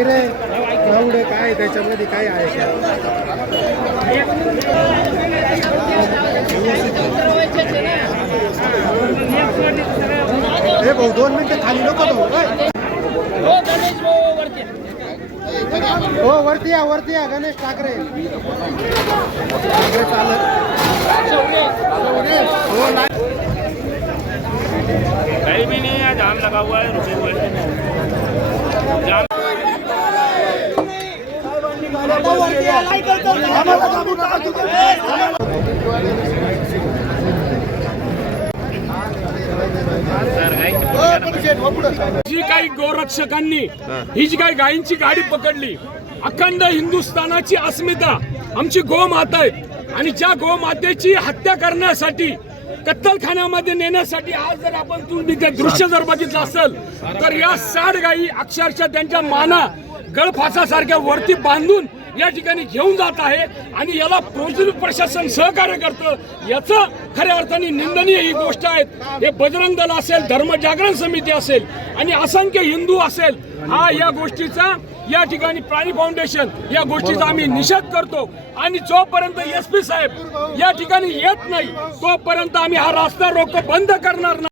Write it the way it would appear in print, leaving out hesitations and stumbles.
काय रे एवढं काय त्याच्यामध्ये काय आहे हे भाऊ 2 मिनिटं खाली नको हो वरती या गणेश ठाकरे चालत कहीं भी नहीं है, जाम लगा हुआ है, रुके हुए हैं जाम। जी काही गोरक्षकांनी ही जी काही गायींची गाडी पकडली, अखंड हिंदुस्थानाची अस्मिता आमची गोमाता आहे आणि ज्या गोमातेची हत्या करण्यासाठी कत्तलखान्यामध्ये नेण्यासाठी आज जर आपण तुम्ही ते दृश्य जर बघितलं असेल तर या 60 गायी अक्षरशः त्यांच्या माना गळफासासारख्या वरती बांधून या ठिकाणी घेऊन जात आहे आणि याला पोलीस प्रशासन सहकार्य करतं याचं खऱ्या अर्थाने निंदनीय ही गोष्ट आहे। हे बजरंग दल असेल, धर्मजागरण समिती असेल आणि असंख्य हिंदू असेल, हा या गोष्टीचा या ठिकाणी प्राणी फाउंडेशन या गोष्टीचा आम्ही निषेध करतो आणि जोपर्यंत SP साहेब या ठिकाणी येत नाही तोपर्यंत आम्ही हा रास्ता रोको बंद करणार नाही।